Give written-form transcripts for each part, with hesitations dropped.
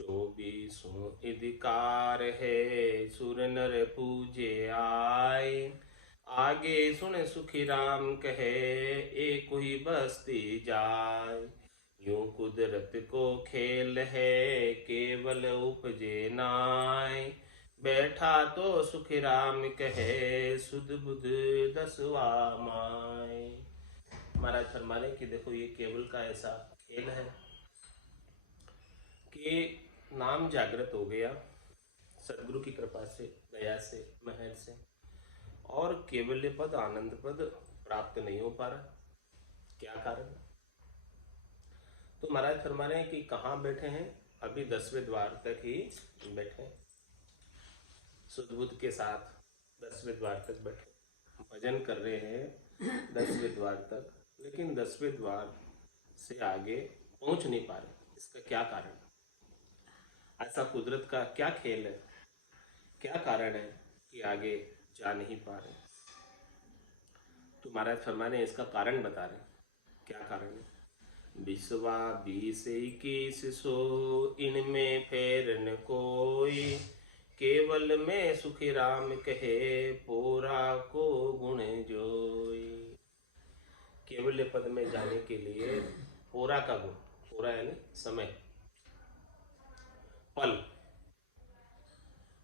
24 इदिकार है सुर नर पूजे आए। आगे सुन सुखी राम कहे एक ही बस्ती जाय। यूं कुदरत को खेल है केवल उपजे नाय। बैठा तो सुखी राम कहे सुध बुध दसवा माय। महाराज फरमाने कि देखो ये केवल का ऐसा खेल है कि नाम जागृत हो गया सदगुरु की कृपा से, दया से, महर से, और केवल्य पद आनंद पद प्राप्त नहीं हो पा रहा। क्या कारण? तो महाराज फरमाने हैं कि कहाँ बैठे हैं? अभी 10वें द्वार तक ही बैठे, सुध के साथ 10वें द्वार तक बैठे, भजन कर रहे हैं 10वें द्वार तक, लेकिन 10वें द्वार से आगे पहुंच नहीं पा रहे। इसका क्या कारण? ऐसा कुदरत का क्या खेल है, क्या कारण है कि आगे जा नहीं पा रहे? तो महाराज फरमाने इसका कारण बता रहे। क्या कारण है? 20 20 21 सो इनमें फेर न कोई। केवल में सुखी राम कहे पूरा को गुण जोई। केवल पद में जाने के लिए पूरा का गुण, पूरा यानी समय, पल,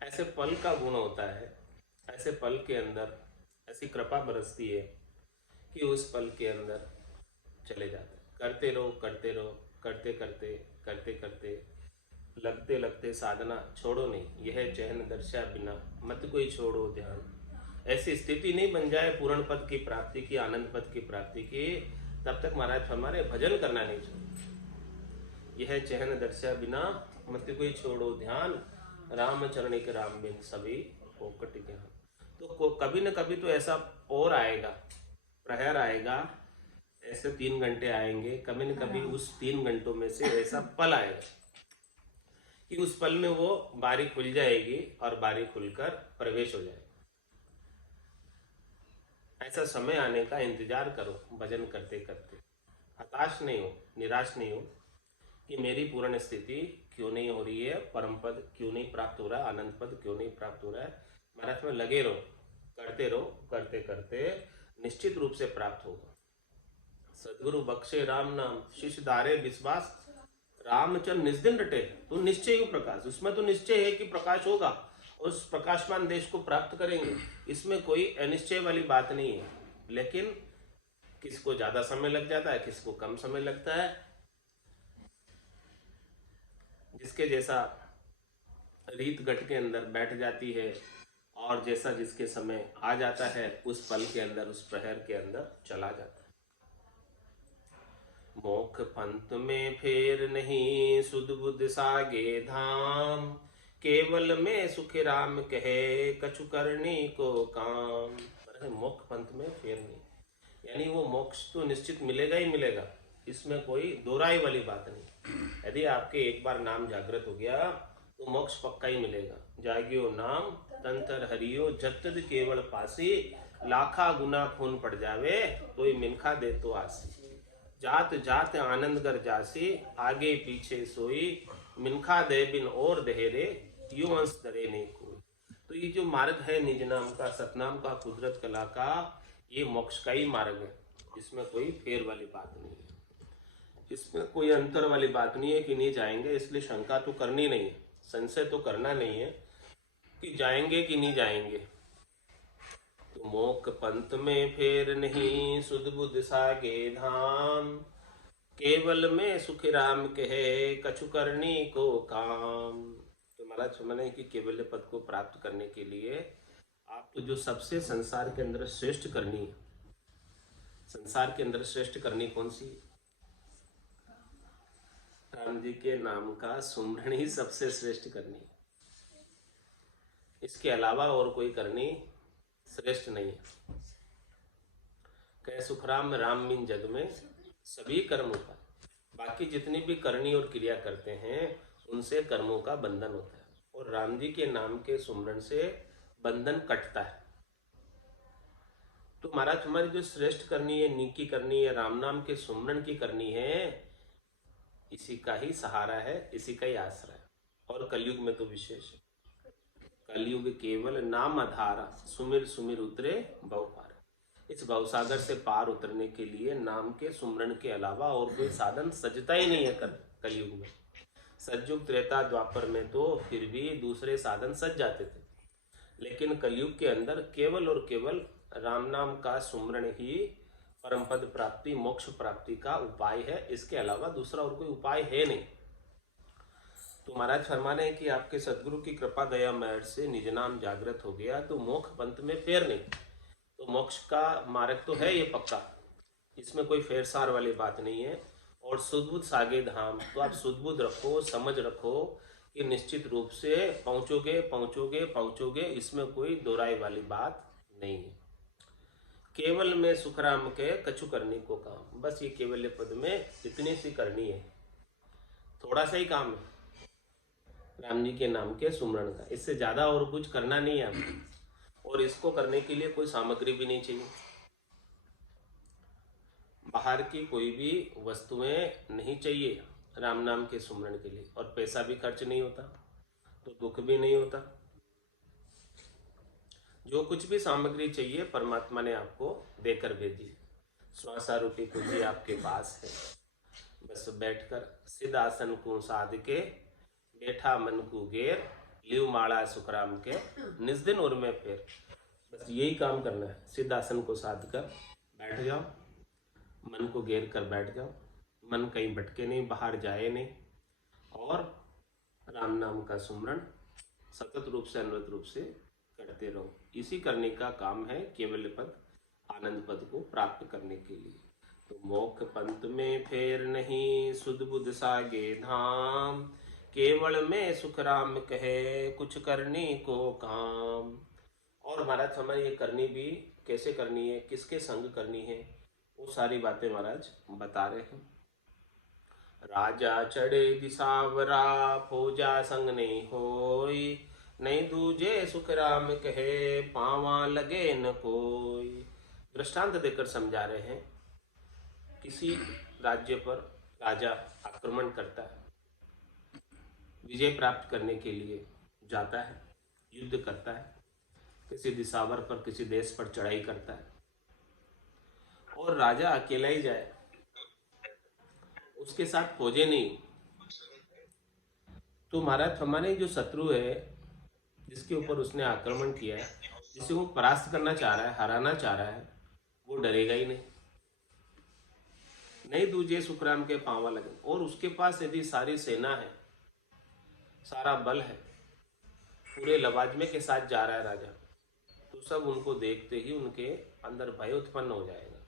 ऐसे पल का गुण होता है। ऐसे पल के अंदर ऐसी कृपा बरसती है कि उस पल के अंदर चले जाते। करते रहो करते रहो, करते करते करते करते, लगते लगते साधना छोड़ो नहीं। यह चैन दर्शा बिना मत कोई छोड़ो ध्यान। ऐसी स्थिति नहीं बन जाए पूर्ण पद की प्राप्ति की, आनंद पद की प्राप्ति की, तब तक महाराज हमारे भजन करना नहीं छोड़ो। यह चैन दर्शा बिना मत कोई छोड़ो ध्यान। राम चरणिक राम बिन सभी फोकट ज्ञान। तो कभी न कभी तो ऐसा और आएगा, प्रहर आएगा, ऐसे 3 घंटे आएंगे, कभी न कभी उस 3 घंटों में से ऐसा पल आएगा कि उस पल में वो बारी खुल जाएगी और बारी खुलकर प्रवेश हो जाएगा। ऐसा समय आने का इंतजार करो भजन करते करते। हताश नहीं हो, निराश नहीं हो कि मेरी पूर्ण स्थिति क्यों नहीं हो रही है, परम पद क्यों नहीं प्राप्त हो रहा है, आनंद पद क्यों नहीं प्राप्त हो रहा है। महाराज में लगे रहो, करते रहो, करते करते निश्चित रूप से प्राप्त होगा। सदगुरु बख्शे राम नाम शिष्य धारे विश्वास। रामचंद्र निस्दिन रटे, तो निश्चय प्रकाश, उसमें तो निश्चय है कि प्रकाश होगा, उस प्रकाशमान देश को प्राप्त करेंगे। इसमें कोई अनिश्चय वाली बात नहीं है। लेकिन किसको ज्यादा समय लग जाता है, किसको कम समय लगता है। जिसके जैसा रीत गट के अंदर बैठ जाती है और जैसा जिसके समय आ जाता है, उस पल के अंदर, उस प्रहर के अंदर चला जाता है। मोख पंथ में फेर नहीं सुध बुध सागे धाम। केवल में सुख राम कहे कछु करनी को काम। मोक्ष पंथ में फेर नहीं, यानी वो मोक्ष तो निश्चित मिलेगा ही मिलेगा, इसमें कोई दोराई वाली बात नहीं। यदि आपके एक बार नाम जागृत हो गया तो मोक्ष पक्का ही मिलेगा। जागियो नाम तंतर हरियो जतद केवल पासी। लाखा गुना खून पड़ जावे तो ही मिनखा दे तो आसी। जात जात आनंद कर जासी आगे पीछे सोई। मिनखा दे बिन और देहरे यूं अंश दरे नहीं कोई। तो ये जो मार्ग है निज नाम का, सतनाम का, कुदरत कला का, ये मोक्ष का ही मार्ग है। इसमें कोई फेर वाली बात नहीं है, इसमें कोई अंतर वाली बात नहीं है कि नहीं जाएंगे। इसलिए शंका तो करनी नहीं है, संशय तो करना नहीं है कि जाएंगे कि नहीं जाएंगे। तो मोक्ष पंथ में फेर नहीं सुध बुध सागे धाम। केवल में सुख राम कहे कछु करनी को काम। तो महाराज मैंने कि केवल पद को प्राप्त करने के लिए आपको जो सबसे संसार के अंदर श्रेष्ठ करनी है, संसार के अंदर श्रेष्ठ करनी कौन सी? राम जी के नाम का सुमरण ही सबसे श्रेष्ठ करनी। इसके अलावा और कोई करनी श्रेष्ठ नहीं है। कहे सुखराम राम बिन जग में सभी कर्म होता है। बाकी जितनी भी करनी और क्रिया करते हैं उनसे कर्मों का बंधन होता है, और राम जी के नाम के सुमरण से बंधन कटता है। तो महाराज हमारी जो श्रेष्ठ करनी है, नीकी करनी है, राम नाम के सुमरण की करनी है, इसी का ही सहारा है, इसी का ही आश्रय है। और कलयुग में तो विशेष है। कलयुग केवल नाम आधारा, सुमिर सुमिर उतरे भव पार। इस भवसागर से पार उतरने के लिए नाम के सुमरण के अलावा और कोई साधन सजता ही नहीं है कलयुग में। सतयुग त्रेता द्वापर में तो फिर भी दूसरे साधन सज जाते थे, लेकिन कलयुग के अंदर केवल और केवल राम नाम का सुमरण ही परम पद प्राप्ति, मोक्ष प्राप्ति का उपाय है। इसके अलावा दूसरा और कोई उपाय है नहीं। तो महाराज फरमाने हैं कि आपके सदगुरु की कृपा दया मेहर से निज नाम जागृत हो गया तो मोक्ष पंथ में फेर नहीं। तो मोक्ष का मार्ग तो है ये पक्का, इसमें कोई फेर सार वाली बात नहीं है। और सुदबुद्ध सागे धाम, तो आप सुदबुद्ध रखो, समझ रखो कि निश्चित रूप से पहुंचोगे पहुंचोगे पहुंचोगे, इसमें कोई दोहराई वाली बात नहीं है। केवल में सुखराम के कछु करने को काम, बस ये केवल्य पद में इतनी सी करनी है, थोड़ा सा ही काम है राम जी के नाम के सुमरण का, इससे ज्यादा और कुछ करना नहीं है आपको। और इसको करने के लिए कोई सामग्री भी नहीं चाहिए, बाहर की कोई भी वस्तुएं नहीं चाहिए राम नाम के सुमरण के लिए, और पैसा भी खर्च नहीं होता, तो दुख भी नहीं होता। जो कुछ भी सामग्री चाहिए परमात्मा ने आपको देकर भेजी। श्वासारूपी कुंजी आपके पास है, बस बैठकर सिद्ध आसन को साध के बैठा मन को गेर, लिव माला सुखराम के निज दिन उर में फेर। बस यही काम करना है, सिद्ध आसन को साध कर बैठ जाओ, मन को घेर कर बैठ जाओ, मन कहीं भटके नहीं, बाहर जाए नहीं, और राम नाम का सुमरण सतत रूप से अनवरत रूप से करते रहो। इसी करने का काम है केवल पद, आनंद पद को प्राप्त करने के लिए। तो मोक्ष पंथ में फेर नहीं, सुध बुध सागे धाम, केवल में सुख राम कहे कुछ करने को काम। और महाराज हमें ये करनी भी कैसे करनी है, किसके संग करनी है, वो सारी बातें महाराज बता रहे हैं। राजा चढ़े दिसावरा, फौजा संग नहीं होई, नहीं दूजे सुख राम कहे पावा लगे न कोई। दृष्टांत देकर समझा रहे हैं, किसी राज्य पर राजा आक्रमण करता है, विजय प्राप्त करने के लिए जाता है, युद्ध करता है, किसी दिसावर पर किसी देश पर चढ़ाई करता है, और राजा अकेला ही जाए, उसके साथ फौजें नहीं। तो महाराज हमारे जो शत्रु है, जिसके ऊपर उसने आक्रमण किया है, जिसे वो परास्त करना चाह रहा है, हराना चाह रहा है, वो डरेगा ही नहीं। नहीं दूजे सुखराम के पांवा लगे। और उसके पास यदि सारी सेना है, सारा बल है, पूरे लवाजमे के साथ जा रहा है राजा, तो सब उनको देखते ही उनके अंदर भय उत्पन्न हो जाएगा,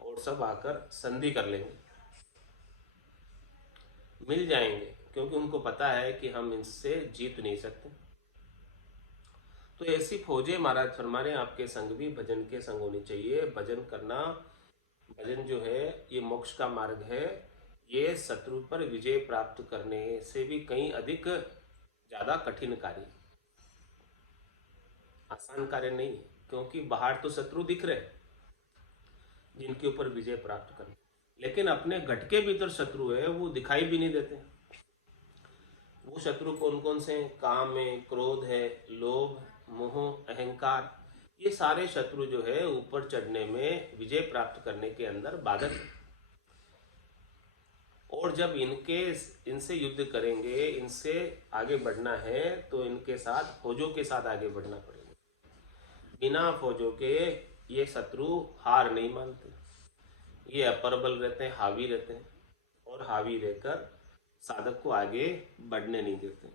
और सब आकर संधि कर लेंगे, मिल जाएंगे, क्योंकि उनको पता है कि हम इनसे जीत नहीं सकते। तो ऐसी फौजें महाराज फरमाने आपके संग भी भजन के संग होनी चाहिए। भजन करना, भजन जो है ये मोक्ष का मार्ग है, ये शत्रु पर विजय प्राप्त करने से भी कहीं अधिक ज्यादा कठिन कार्य, आसान कार्य नहीं है। क्योंकि बाहर तो शत्रु दिख रहे जिनके ऊपर विजय प्राप्त करना, लेकिन अपने घट के भीतर शत्रु है, वो दिखाई भी नहीं देते। वो शत्रु कौन कौन से? काम है, क्रोध है, लोभ, मोह, अहंकार, ये सारे शत्रु जो है ऊपर चढ़ने में, विजय प्राप्त करने के अंदर बाधक है। और जब इनसे युद्ध करेंगे, इनसे आगे बढ़ना है, तो इनके साथ फौजों के साथ आगे बढ़ना पड़ेगा। बिना फौजों के ये शत्रु हार नहीं मानते, ये अपरबल रहते हैं, हावी रहते हैं, और हावी रहकर साधक को आगे बढ़ने नहीं देते।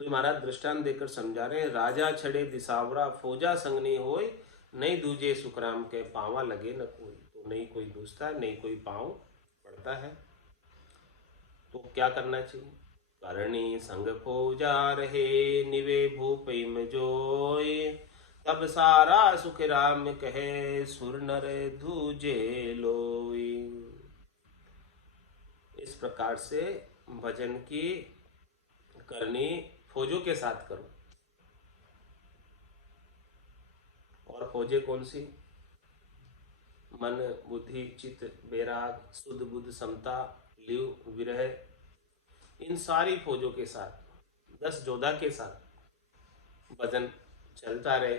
तो महाराज दृष्टांत देकर समझा रहे हैं, राजा छड़े दिसावरा, फौजा संग नहीं होए, नहीं दूजे सुखराम के पावा लगे न कोई। तो नहीं कोई दूसता, नहीं कोई पाँव पड़ता है। तो क्या करना चाहिए? करणी संग फौजा रहे, निवे भूपई में जोय, तब सारा सुख राम कहे, सुर नर दूजे लोई। इस प्रकार से भजन की करनी फौजों के साथ करो। और फौजें कौन सी? मन, बुद्धि, चित्त, बैराग, शुद्ध बुद्ध, समता, लिव, विरह, इन सारी फौजों के साथ 10 योद्धा के साथ भजन चलता रहे,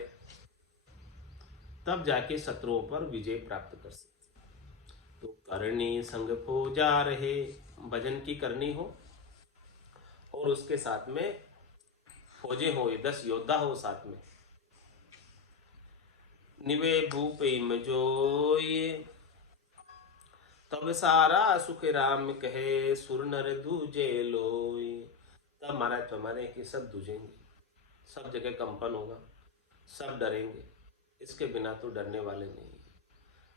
तब जाके शत्रुओं पर विजय प्राप्त कर सकते। तो करनी संग फौजा रहे, भजन की करनी हो और उसके साथ में फौजे हो, 10 योद्धा हो साथ में। निवे भूपेम जोए, तब सारा सुख राम कहे, सुर नर दूजे लोई। तब महाराज हमारे कि सब दूजेंगे, सब जगह कंपन होगा, सब डरेंगे। इसके बिना तो डरने वाले नहीं।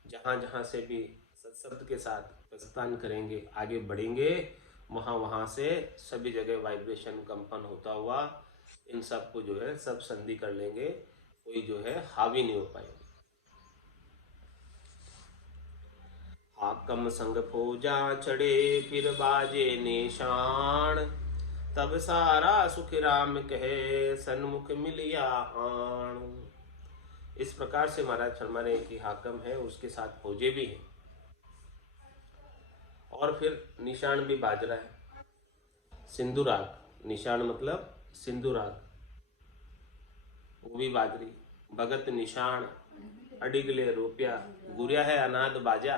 जहाँ जहाँ से भी सत्शब्द के साथ प्रस्थान करेंगे, आगे बढ़ेंगे, वहाँ से सभी जगह वाइब्रेशन कंपन होता हुआ इन सब को जो है सब संधि कर लेंगे, कोई जो है हावी नहीं हो पाएंगे। हाकम संग फौजा चढ़े, फिर बाजे निशान, तब सारा सुख राम कहे, सन्मुख मिलिया आन। इस प्रकार से महाराज फरमाने की हाकम है, उसके साथ फौजे भी हैं और फिर निशान भी बाज रहा है। सिंधुराग, निशान मतलब सिंधुराग, वो भी बाज रही। भगत निशान अडिगले रुपया, गुरिया है अनाद बाजा।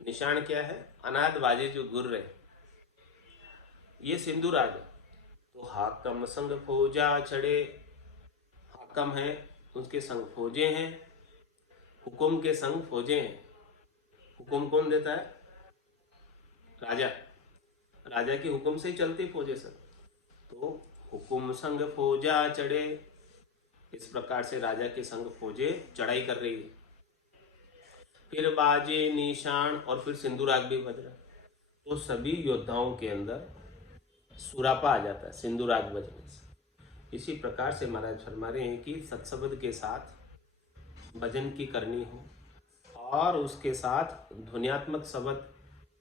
निशान क्या है? अनाद बाजे जो गुर रहे, ये सिंधुराग। तो हाकम संग फौजा चढ़े, हाकम है उसके संग फौजे हैं, हुकुम के संग फौजे हैं। हुकुम कौन देता है? राजा। राजा के हुक्म से ही चलती फौजे सब। तो हुकुम संग फौजा चढ़े, इस प्रकार से राजा के संग फौजे चढ़ाई कर रही है। फिर बाजे निशान, और फिर सिंधुराग भी बज रहा। तो सभी योद्धाओं के अंदर सुरापा आ जाता है सिंधुराग बजने से। इसी प्रकार से महाराज फरमा रहे हैं कि सत्शब्द के साथ भजन की करनी हो और उसके साथ ध्वनियात्मक शब्द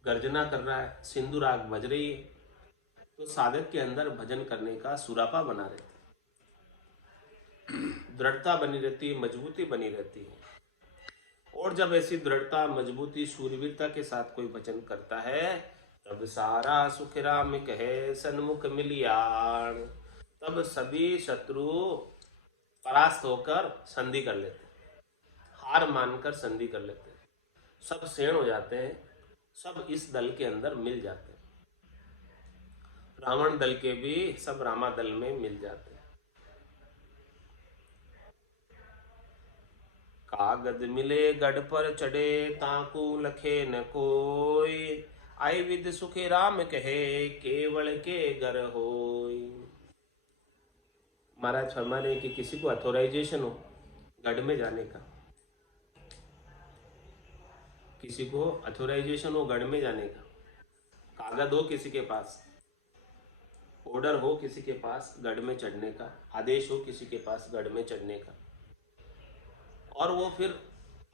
गर्जना कर रहा है, सिंधुराग बज रही है, तो साधक के अंदर भजन करने का सुरापा बना रहता है, दृढ़ता बनी रहती है, मजबूती बनी रहती है। और जब ऐसी दृढ़ता, मजबूती, शूरवीरता के साथ कोई भजन करता है, तब सारा सुख राम कहे, सन्मुख मिलियाण। तब सभी शत्रु परास्त होकर संधि कर लेते हैं, हार मानकर संधि कर लेते हैं, सब सेण हो जाते हैं, सब इस दल के अंदर मिल जाते हैं। रावण दल के भी सब रामा दल में मिल जाते हैं। कागद मिले गढ़ पर चढ़े, ताकू लखे न कोई, आई विद सुखे राम कहे, केवल के घर होय। महाराज फरमाने कि किसी को अथोराइजेशन हो गढ़ में जाने का, किसी को अथोराइजेशन हो गढ़ में जाने का, कागज हो किसी के पास, ऑर्डर हो किसी के पास गढ़ में चढ़ने का, आदेश हो किसी के पास गढ़ में चढ़ने का, और वो फिर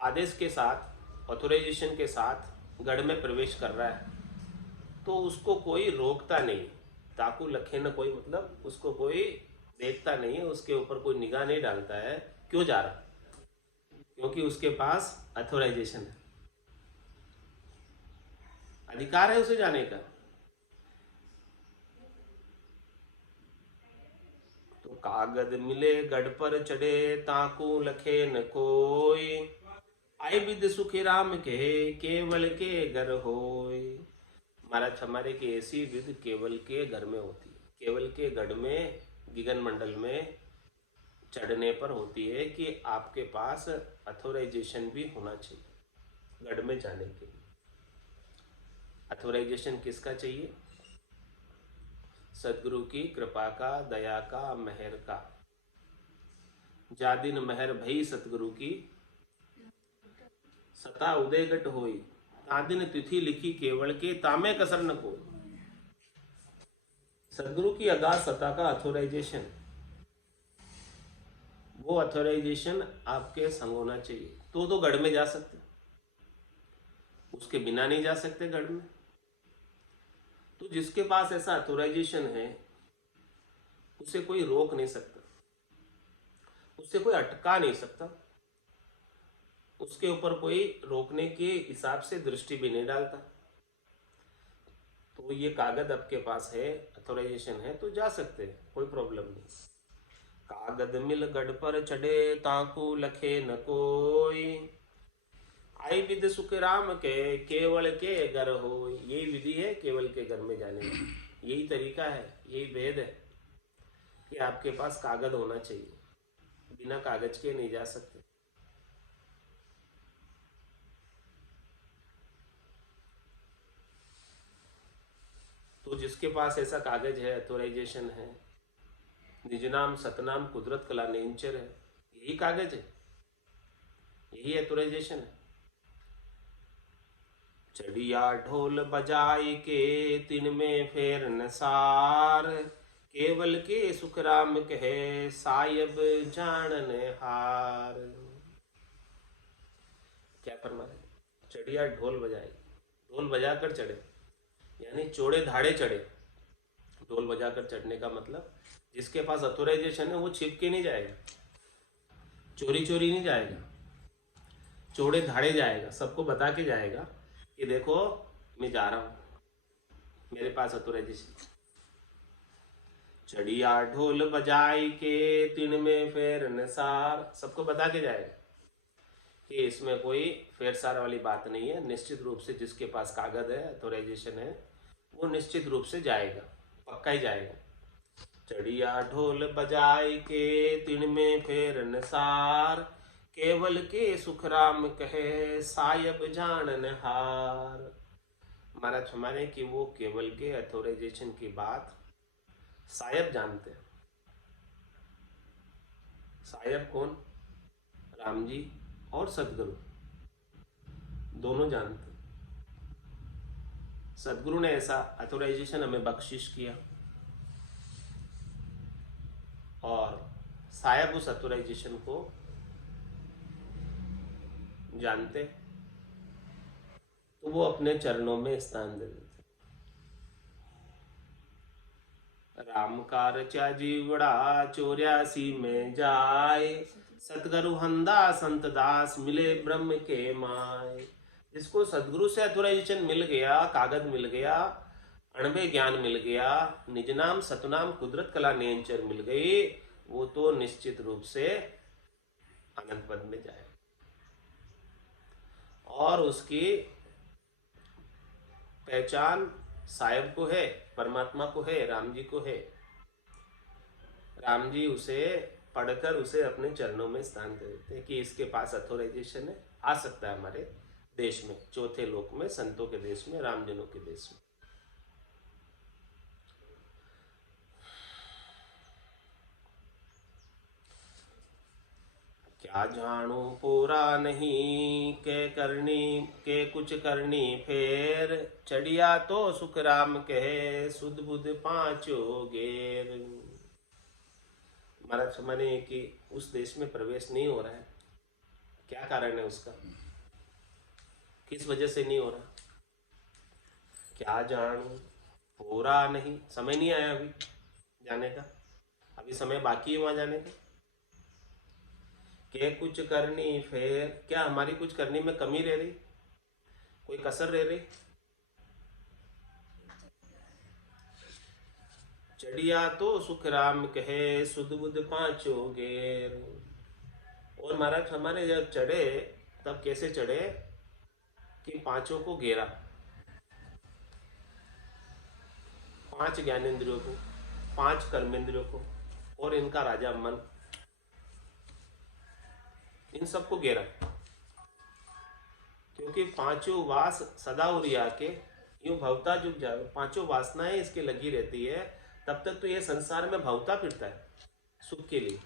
आदेश के साथ, ऑथोराइजेशन के साथ गढ़ में प्रवेश कर रहा है, तो उसको कोई रोकता नहीं। ताकू लखे न कोई, मतलब उसको कोई देखता नहीं है, उसके ऊपर कोई निगाह नहीं डालता है क्यों जा रहा, क्योंकि उसके पास अथोराइजेशन है, अधिकार है उसे जाने का। तो कागद मिले गढ़ पर चढ़े, ताकू लखे न कोई, आई विद सुखी राम कहे, केवल के घर होय। महाराज हमारे की ऐसी विध केवल के घर में होती है, केवल के गढ़ में, गिगन मंडल में चढ़ने पर होती है कि आपके पास अथोराइजेशन भी होना चाहिए गढ़ में जाने के लिए। अथोराइजेशन किसका चाहिए? सदगुरु की कृपा का, दया का, मेहर का। जादिन मेहर भई सतगुरु की, सता उदय गट होई, तादिन तिथि लिखी केवल के, तामे कसर न कोई। सदगुरु की अगाध सत्ता का अथोराइजेशन, वो अथोराइजेशन आपके संग होना चाहिए, तो गढ़ में जा सकते, उसके बिना नहीं जा सकते गढ़ में। तो जिसके पास ऐसा अथोराइजेशन है उसे कोई रोक नहीं सकता, उससे कोई अटका नहीं सकता, उसके ऊपर कोई रोकने के हिसाब से दृष्टि भी नहीं डालता। तो तो ये कागज आपके पास है, अथोराइजेशन है, तो जा सकते हैं, कोई प्रॉब्लम नहीं। कागद मिल गढ़ पर चढ़े ताकू लखे न कोई, आई विधि सुख राम के केवल के घर हो। यही विधि है केवल के घर में जाने की, यही तरीका है, यही भेद है कि आपके पास कागज होना चाहिए, बिना कागज के नहीं जा सकते। तो जिसके पास ऐसा कागज है, अथोराइजेशन है, निज नाम सतनाम कुदरत कला नेंचर है, यही कागज है, यही अथोराइजेशन है। चढ़िया ढोल बजाई के तिन में फेर नसार, केवल के सुख राम कहे सायब जानन हार। क्या फरमा है? चढ़िया ढोल बजाई, ढोल बजाकर चढ़े, यानी चौड़े धाड़े चढ़े। ढोल बजाकर चढ़ने का मतलब जिसके पास अथोराइजेशन है वो छिप के नहीं जाएगा, चोरी चोरी नहीं जाएगा, चौड़े धाड़े जाएगा, सबको बता के जाएगा कि देखो मैं जा रहा हूं, मेरे पास अथोराइजेशन। चढ़िया ढोल बजाई के तिन में फेर नसार, सबको बता के जाएगा कि इसमें कोई फेरसार वाली बात नहीं है। निश्चित रूप से जिसके पास कागज है, अथोराइजेशन है, वो निश्चित रूप से जाएगा, पक्का ही जाएगा। चढ़िया ढोल बजाई के तिन में फेर नसार, केवल के सुख राम कहे सायब जानन हार। महाराज हमारे कि वो केवल के अथोराइजेशन की बात सायब जानते हैं। सायब कौन? राम जी और सदगुरु दोनों जानते। सदगुरु ने ऐसा अथोराइजेशन हमें बख्शिश किया और सायब उस अथोराइजेशन को जानते, तो वो अपने चरणों में स्थान दे देते। राम का रचा जीवड़ा 84 में जाए, सतगुरु हंदा संत दास मिले ब्रह्म के माय। जिसको सदगुरु से अथोराइजेशन मिल गया, कागज मिल गया, अणबे ज्ञान मिल गया, निज नाम सतनाम कुदरत कला नेंचर मिल गई, वो तो निश्चित रूप से आनंद पद में जाए। और उसकी पहचान साहेब को है, परमात्मा को है, राम जी को है। राम जी उसे पढ़कर उसे अपने चरणों में स्थान दे देते हैं कि इसके पास अथोराइजेशन है, आ सकता है हमारे देश में, चौथे लोक में, संतों के देश में, रामजनों के देश में। क्या जानू पूरा नहीं के कुछ करनी फेर, चढ़िया तो सुख राम कहे सुध बुध पांचो गेर। महाराज माने कि उस देश में प्रवेश नहीं हो रहा है, क्या कारण है उसका, किस वजह से नहीं हो रहा? क्या जानू पूरा नहीं, समय नहीं आया अभी जाने का, अभी समय बाकी है वहां जाने का। के कुछ करनी फेर, क्या हमारी कुछ करने में कमी रह रही, कोई कसर रह रही? चढ़िया तो सुख राम कहे सुध बुध पांचो गेर। और महाराज हमारे जब चढ़े तब कैसे चढ़े कि पांचों को घेरा, 5 ज्ञानेंद्रियों को, 5 कर्मेंद्रियों को और इनका राजा मन, इन सबको घेरा। क्योंकि पांचों वास सदा उरिया के यूं भवता जुग जाए, पांचों वासनाएं इसके लगी रहती है, तब तक तो ये संसार में भवता फिरता है सुख के लिए,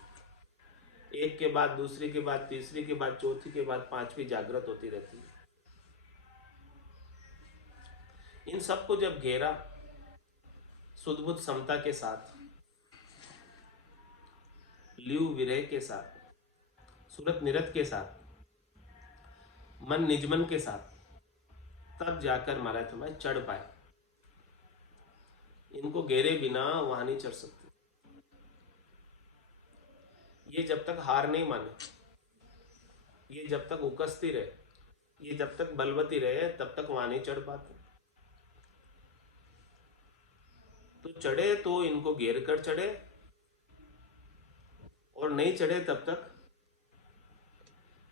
एक के बाद दूसरी के बाद तीसरी के बाद चौथी के बाद पांचवी जागृत होती रहती है। इन सबको जब घेरा सुदबुद्ध समता के साथ, लिव विरह के साथ, सूरत निरत के साथ, मन निजमन के साथ, तब जाकर महाराज हमारे चढ़ पाए। इनको घेरे बिना वहां नहीं चढ़ सकते। ये जब तक हार नहीं माने, ये जब तक उकसती रहे, ये जब तक बलवती रहे, तब तक वहां नहीं चढ़ पाते। तो चढ़े तो इनको घेर कर चढ़े, और नहीं चढ़े तब तक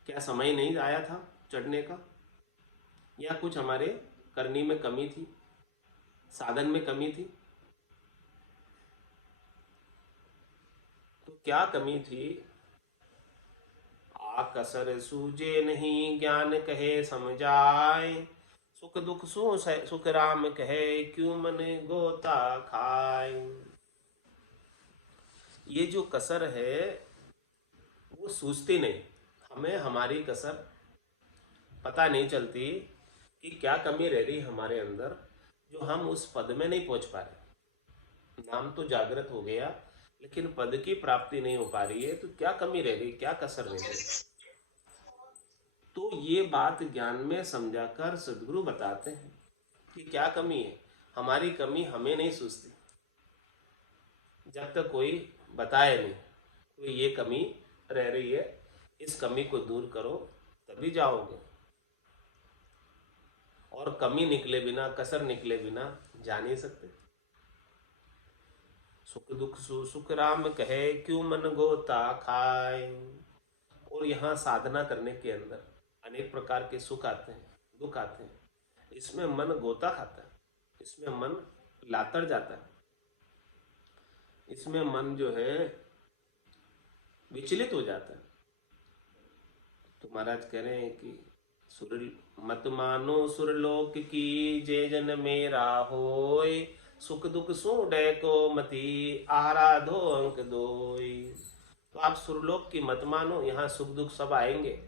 क्या समय नहीं आया था चढ़ने का, या कुछ हमारे करनी में कमी थी, साधन में कमी थी? तो क्या कमी थी? कसर सूझे नहीं ज्ञान कहे समझाए, सुख दुख सुख राम कहे क्यों मन गोता खाए। ये जो कसर है वो सूझती नहीं, हमें हमारी कसर पता नहीं चलती कि क्या कमी रह रही हमारे अंदर जो हम उस पद में नहीं पहुंच पा रहे। नाम तो जागृत हो गया लेकिन पद की प्राप्ति नहीं हो पा रही है, तो क्या कमी रह गई, क्या कसर रह गई? तो ये बात ज्ञान में समझाकर सदगुरु बताते हैं कि क्या कमी है। हमारी कमी हमें नहीं सूझती जब तक कोई बताए नहीं, तो ये कमी रह रही है, इस कमी को दूर करो तभी जाओगे। और कमी निकले बिना, कसर निकले बिना जा नहीं सकते। सुख दुख सुख राम कहे क्यों मन गोता खाए। और यहाँ साधना करने के अंदर अनेक प्रकार के सुख आते हैं, दुख आते हैं, इसमें मन गोता खाता है, इसमें मन लातर जाता है, इसमें मन जो है विचलित हो जाता है। तो महाराज कह रहे हैं कि सुर मत मानो सुरलोक की जे जन मेरा होय, सुख दुख सूडे को मति आराधो अंक दोय। तो आप सुरलोक की मत मानो, यहाँ सुख दुख सब आएंगे।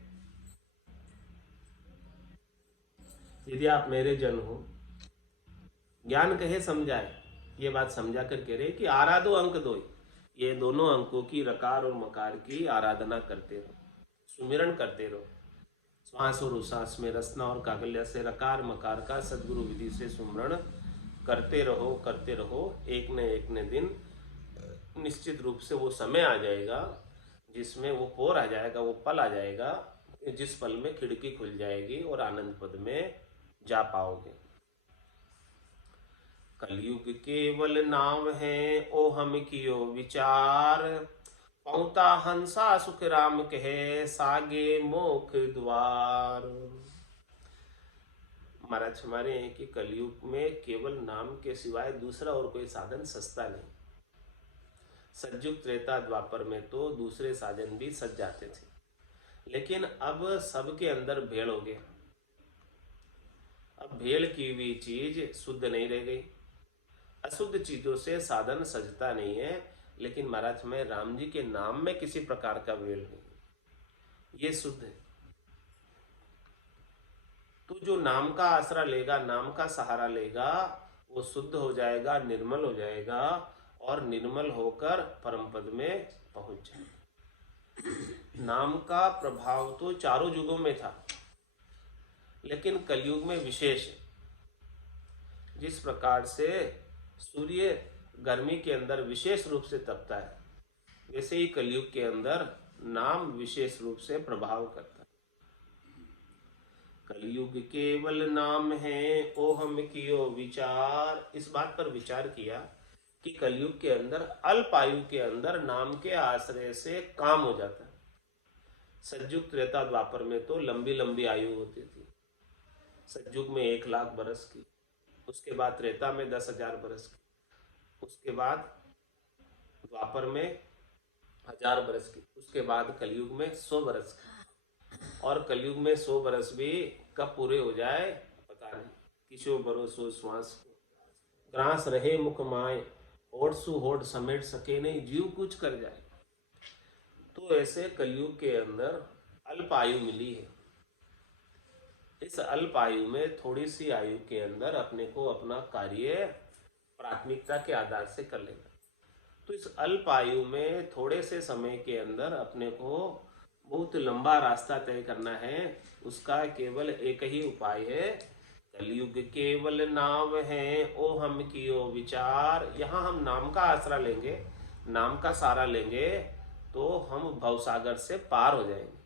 यदि आप मेरे जन हो, ज्ञान कहे समझाए, ये बात समझा कर कह रहे कि आराधो अंक दोय, ये दोनों अंकों की रकार और मकार की आराधना करते रहो, सुमिरन करते रहो। श्वास और उश्वास में रसना और काकल्य से रकार मकार का सदगुरु विधि से सुमरण करते रहो। एक न दिन निश्चित रूप से वो समय आ जाएगा जिसमें वो पोर आ जाएगा, वो पल आ जाएगा, जिस पल में खिड़की खुल जाएगी और आनंद पद में जा पाओगे। कलयुग केवल नाम है ओ हम कियो विचार, पौता हंसा सुख राम कहे सागे मोख द्वार। महाराज हमारे हैं कि कलयुग में केवल नाम के सिवाय दूसरा और कोई साधन सस्ता नहीं। सतयुग त्रेता द्वापर में तो दूसरे साधन भी सज जाते थे, लेकिन अब सबके अंदर भेड़ हो गया। अब भेड़ की हुई चीज शुद्ध नहीं रह गई। अशुद्ध चीजों से साधन सजता नहीं है, लेकिन महाराज में राम जी के नाम में किसी प्रकार का भेड़ नहीं, ये शुद्ध है। तो जो नाम का आसरा लेगा, नाम का सहारा लेगा, वो शुद्ध हो जाएगा, निर्मल हो जाएगा, और निर्मल होकर परम पद में पहुंच जाएगा। नाम का प्रभाव तो चारों युगों में था, लेकिन कलयुग में विशेष है। जिस प्रकार से सूर्य गर्मी के अंदर विशेष रूप से तपता है, वैसे ही कलयुग के अंदर नाम विशेष रूप से प्रभाव करता है। कलयुग केवल नाम है ओ हम कियो विचार। इस बात पर विचार किया कि कलयुग के अंदर अल्प आयु के अंदर नाम के आश्रय से काम हो जाता है। सतयुग त्रेता द्वापर में तो लंबी लंबी आयु होती थी। सतयुग में 1,00,000 बरस की, उसके बाद त्रेता में 10,000 बरस की, उसके बाद द्वापर में 1,000 बरस की, उसके बाद कलयुग में 100 बरस की। और कलयुग में 100 बरस भी कब पूरे हो जाए पता नहीं। किशो भरोसो श्वास ग्रास रहे मुख माए, होड़ सु होड़ समेट सके नहीं जीव कुछ कर जाए। तो ऐसे कलयुग के अंदर अल्प आयु मिली है। इस अल्प आयु में थोड़ी सी आयु के अंदर अपने को अपना कार्य प्राथमिकता के आधार से कर लेना। तो इस अल्प आयु में थोड़े से समय के अंदर अपने को बहुत लंबा रास्ता तय करना है। उसका केवल एक ही उपाय है, कलयुग केवल नाम है ओ हम कियो विचार। यहाँ हम नाम का आसरा लेंगे, नाम का सहारा लेंगे, तो हम भवसागर से पार हो जाएंगे।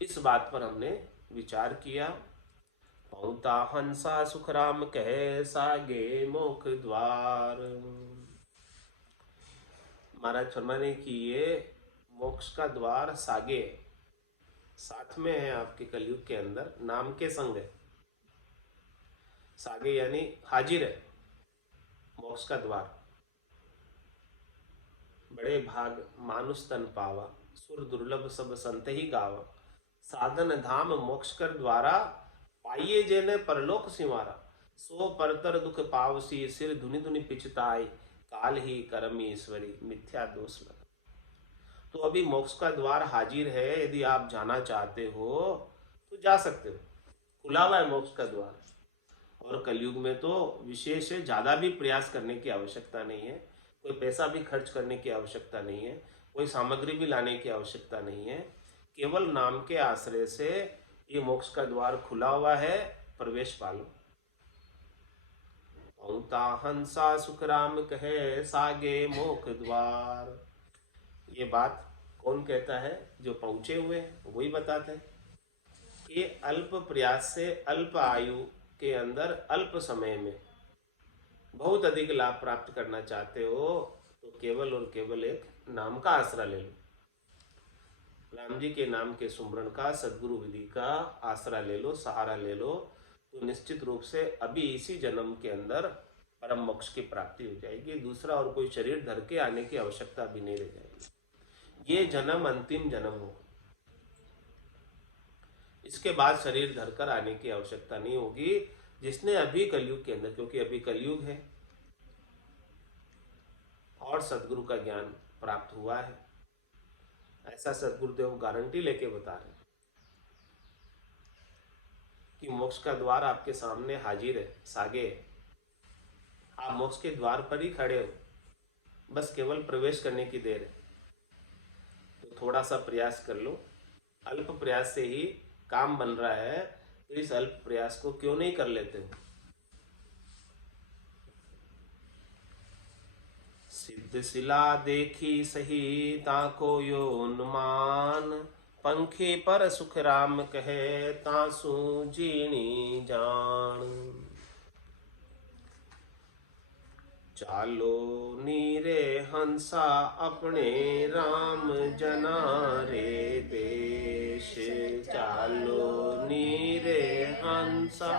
इस बात पर हमने विचार किया। पहुँचा हंसा सुख राम कहे सागे मोख द्वार। महाराज फरमाने की ये मोक्ष का द्वार सागे, साथ में है आपके कलयुग के अंदर, नाम के संग है। सागे यानी हाजिर है मोक्ष का द्वार। बड़े भाग मानुष तन पावा, सुर दुर्लभ सब संत ही गावा। साधन धाम मोक्ष कर द्वारा, पाइये जेने परलोक सिंवारा। सो परतर दुख पावसी, सिर धुनि धुनि पिछताई। काल ही कर्म ईश्वरी, मिथ्या दोष लगा। तो अभी मोक्ष का द्वार हाजिर है, यदि आप जाना चाहते हो तो जा सकते हो, खुला हुआ है मोक्ष का द्वार। और कलयुग में तो विशेष है, ज्यादा भी प्रयास करने की आवश्यकता नहीं है, कोई पैसा भी खर्च करने की आवश्यकता नहीं है, कोई सामग्री भी लाने की आवश्यकता नहीं है। केवल नाम के आश्रय से ये मोक्ष का द्वार खुला हुआ है, प्रवेश पालो। पहुँचा हंसा सुख राम कहे सागे मोख द्वार। ये बात कौन कहता है? जो पहुंचे हुए वही बताते हैं कि अल्प प्रयास से अल्प आयु के अंदर अल्प समय में बहुत अधिक लाभ प्राप्त करना चाहते हो तो केवल और केवल एक नाम का आसरा ले लो। राम जी के नाम के सुमरण का, सदगुरु विधि का आसरा ले लो, सहारा ले लो, तो निश्चित रूप से अभी इसी जन्म के अंदर परम मोक्ष की प्राप्ति हो जाएगी। दूसरा और कोई शरीर धर के आने की आवश्यकता भी नहीं रह जाएगी। ये जन्म अंतिम जन्म हो, इसके बाद शरीर धरकर आने की आवश्यकता नहीं होगी। जिसने अभी कलयुग के अंदर, क्योंकि अभी कलयुग है और सदगुरु का ज्ञान प्राप्त हुआ है, ऐसा सदगुरुदेव गारंटी लेके बता रहे कि मोक्ष का द्वार आपके सामने हाजिर है, सागे है। आप मोक्ष के द्वार पर ही खड़े हो, बस केवल प्रवेश करने की देर है। तो थोड़ा सा प्रयास कर लो, अल्प प्रयास से ही काम बन रहा है, तो इस अल्प प्रयास को क्यों नहीं कर लेते हो? सिद्ध शिला देखी सही ताको यो अनुमान। पंखे पर सुख राम कहे तासु जीणी जान। चालो नीरे हंसा अपने राम जना रे देश। चालो नीरे हंसा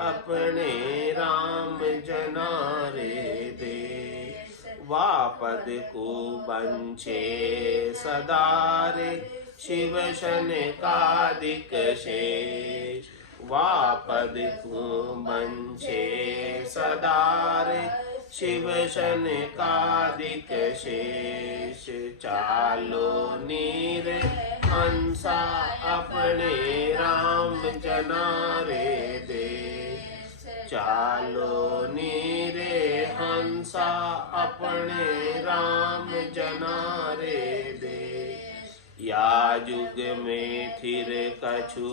अपने राम जना रे देश। वापद को बंचे सदारे शिव शनकादिक शेष। वापद को बंचे सदारे शिव शनकादिक शेष। चालो नीर हंसा अपने राम जना रे देश। चालो नीरे हंसा अपने राम जना रे देश। या युग में फिर कछु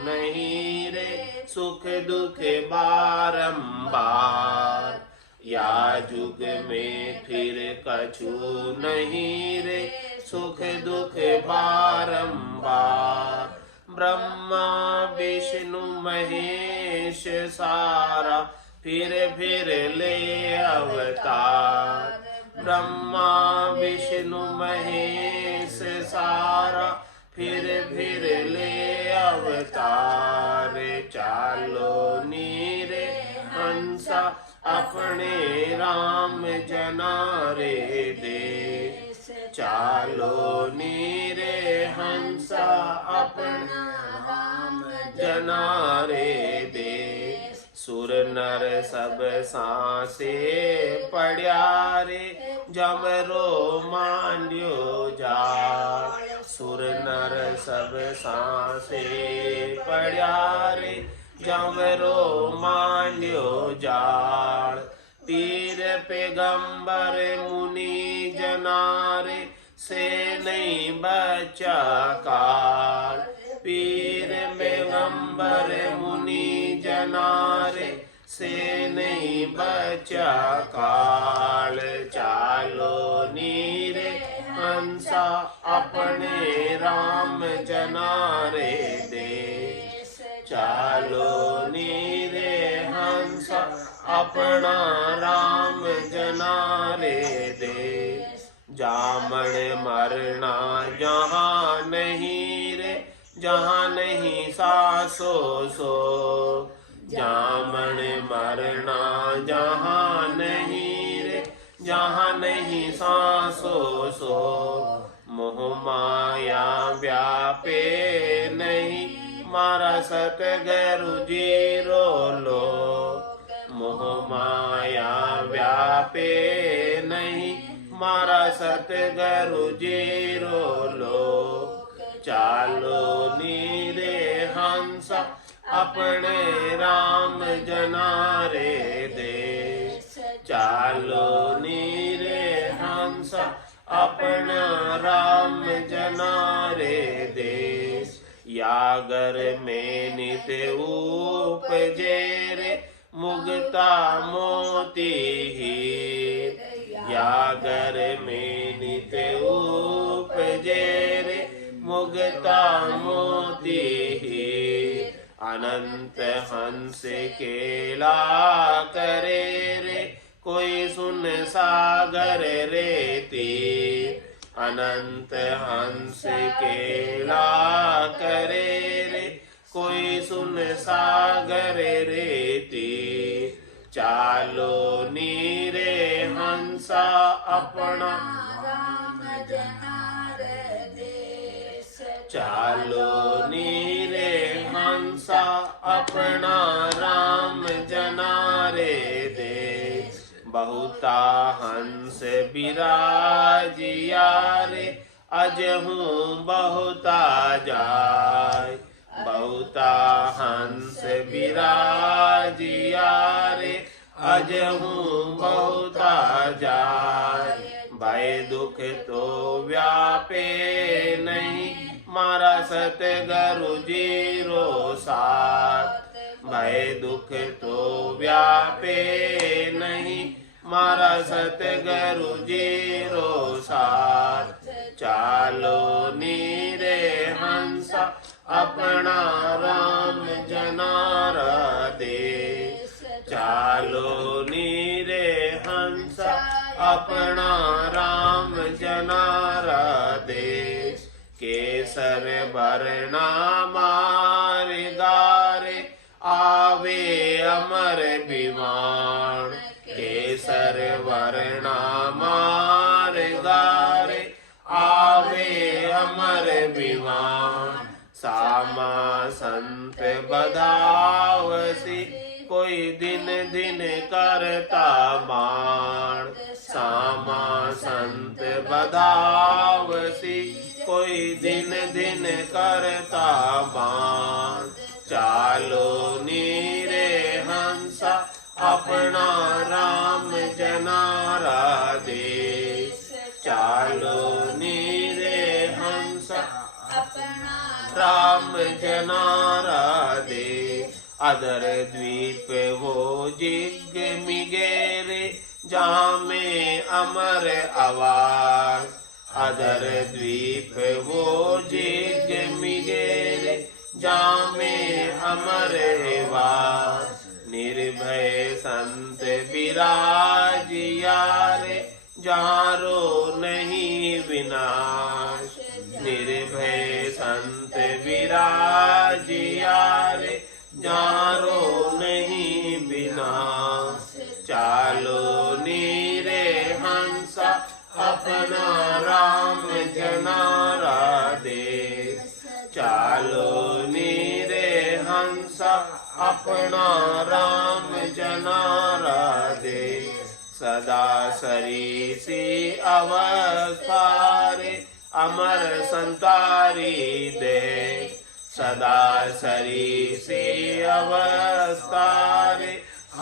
नहीं रे सुख दुख बारंबार। या युग में फिर कछु नहीं रे सुख दुख बारंबार। ब्रह्मा विष्णु महेश सारा फिर ले अवतार। ब्रह्मा विष्णु महेश सारा फिर ले अवतार। चालो नीरे हंसा अपने राम जना रे देश। चालो नीरे हंसा अपना राम जना रे देश। सुर नर सब सांसे पड़या रे जमरो मांड्यो जा। सुर नर सब सांसे पड़या रे जमरो मांड्यो जाड़। पीर पैगंबर मुनि जनारे से नहीं बचा काल। पीर पैगंबर मुनि जनारे से नहीं बचा काल। चालो नीरे हंसा अपने राम जना रे देश। चालो नी अपना राम जनारे देश। जामन मरना जहाँ नहीं रे, जहाँ नहीं सासो सो। जामन मरना जहाँ नहीं रे, जहाँ नहीं सांसो सो। मोह माया व्यापे नहीं, मारा सतगुरु जीरो लो। मोह माया व्यापे नहीं, मारा सतगुरु जीरो लो। चालो नीरे हंसा अपने राम जनारे देश। चालो नीरे हंसा अपना राम जनारे देश। यागर में नित उपजे रे, मुगता मोती हीर। यागर में नित उपजे रे, मुगता मोती हीर। अनंत हंस केला करे रे, कोई सुन सागर रे तीर। अनंत हंस केला करे रे, कोई सुन सागर रे तीर। चालो नीरे हंसा अपना राम जनारे देश। चालो नीरे हंसा अपना राम जनारे देश। बहुता हंस बिराजिया रे, अजहूँ बहुता जाय। बहुता हंस बिराजिया रे, अजहूँ बहुता जाय। भय दुख तो व्यापे नहीं, मारा सतगुरु जीरो साथ। भय दुख तो व्यापे नहीं, मारा सतगुरु जीरो साथ। चालो नीरे हंसा अपना राम जनारा देश। चालो नीरे हंसा अपना राम जनारा देश। केसर बरना मार गारे, आवे अमर विमान। केसर वरना मार गारे, आवे अमर विमान। सामा संत बदावसी, कोई दिन दिन करता मान। सामा संत बदावसी, कोई दिन दिन करता मान। चालो नीरे हंसा अपना राम जनारा देश। चालो नीरे हंसा अपना राम जनारा देश। अदर द्वीप वो जिग मिगेरे, जहाँ में अमर आवास। अदर द्वीप वो जिग मिगेरे, जहाँ में अमर वास। निर्भय संत विराजिया रे, जहाँ रो नहीं विनाश। निर्भय संत विराजिया रे, जहाँ रो नहीं विनाश। चालो नीरे हंसा अपना राम जनारा देश। चालो नीरे हंसा अपना राम जनारा देश। सदा सरीसी अवस्था रे, अमर संतारी दे। सदा सरीसी अवस्था रे,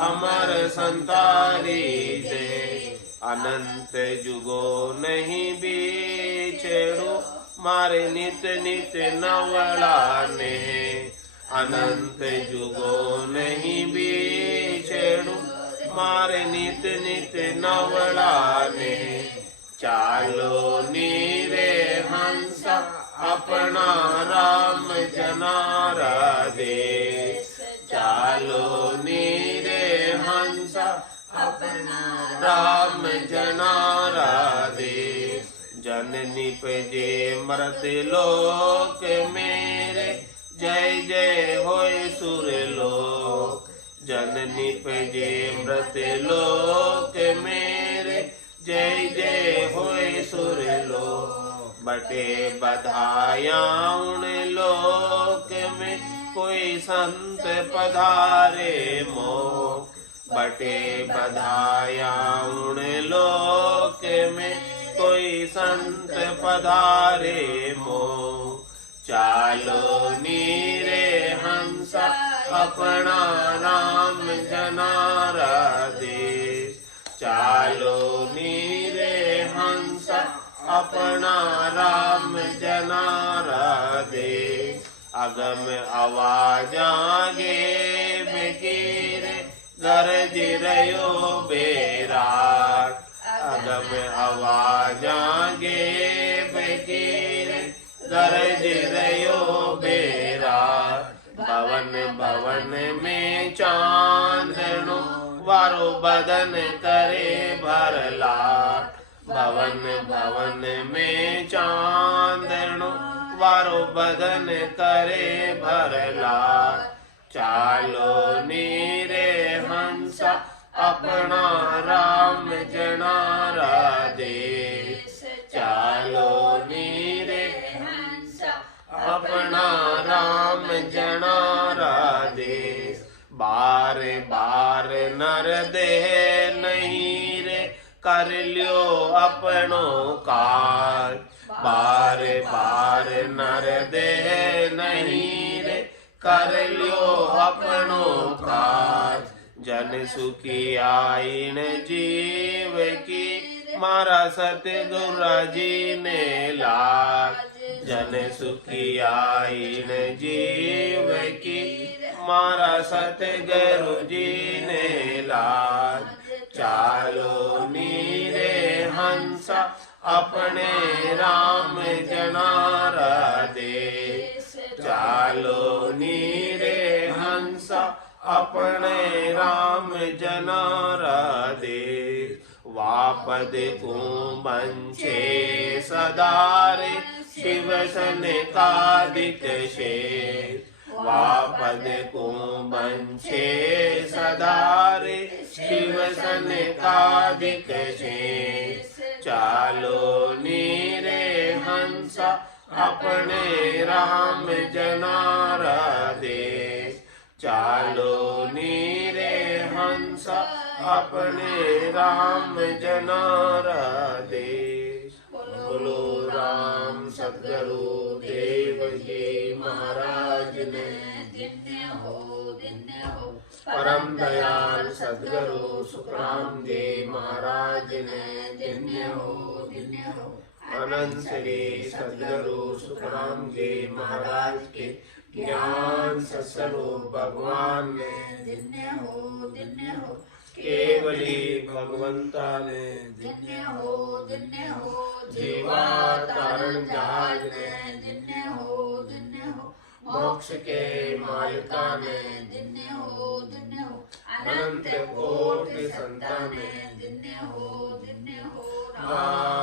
अमर संतारी दे। अनंत जुगो नहीं बिछेड़ो, मारे नित नित नवलाने। अनंत जुगो नहीं बिछेड़ो, मारे नित नित नवलाने। चालो नीरे हंसा अपना राम जनारा देश। चालो नीरे हंसा अपना राम जनारा देश। जननी निपजे मरत लोक मेरे, जय जय होय सुर लोक। जननी निपजे मृत लोक मेरे, जय जय होय सुर लोक। बटे बधाया उन लोक में, कोई संत पधारे मोह। बटे बधाया उन लोक में, कोई संत पधारे मोह। चालो नीरे हंसा अपना राम जनारा देश। चालो नीरे हंसा अपना राम जनारा देश। अगम आवाजागे बेकीरे, गरज रयो बेराट। अगम आवाजागे बेकीरे, गरज रयो बेराट। भवन भवन में चांदनो, वारो बदन करे भरलाट। भवन भवन में चांदनो, वारो बदन करे भरलाट। चालो नीरे हंसा अपना राम जनारा देश। चालो नीरे हंसा अपना राम जनारा देश। बार बार नर दे नहीं रे, कर लियो अपनो काज। बार बार नर दे नहीं रे, कर लियो अपनो काज। जन सुखी आईन जीव की, मारा सतगुरु जी ने लाज। जन सुखी आईन जीव की, मारा सतगुरु जी ने लाज। चालो नीरे हंसा अपने राम जनारा देश। चालो नीरे हंसा अपने राम जनारा देश। वापद को बंचे सदारे, शिव सन कादिक शेष। वापद को बंचे सदारे, शिव सन कादिक शेष। चालो नीरे हंसा अपने राम जनारा देश। चालो नीरे हंसा अपने राम जनारा देश। बोलो राम सद्गुरु देव जी महाराज ने, धन्य हो धन्य हो। परम दयाल सद्गुरु सुखराम जी महाराज ने, धन्य हो धन्य हो। अनंत श्री सद्गुरु सुखराम जी महाराज के ज्ञान सत्स्वरूप भगवान ने, धन्य हो धन्य हो। केवली भगवंता ने, धन्य हो धन्य हो। जीवा तारण जहाज ने, धन्य हो धन्य हो। मोक्ष के मालिका ने, धन्य हो धन्य हो। अनंत कोटि संतान ने, धन्य हो धन्य हो। राम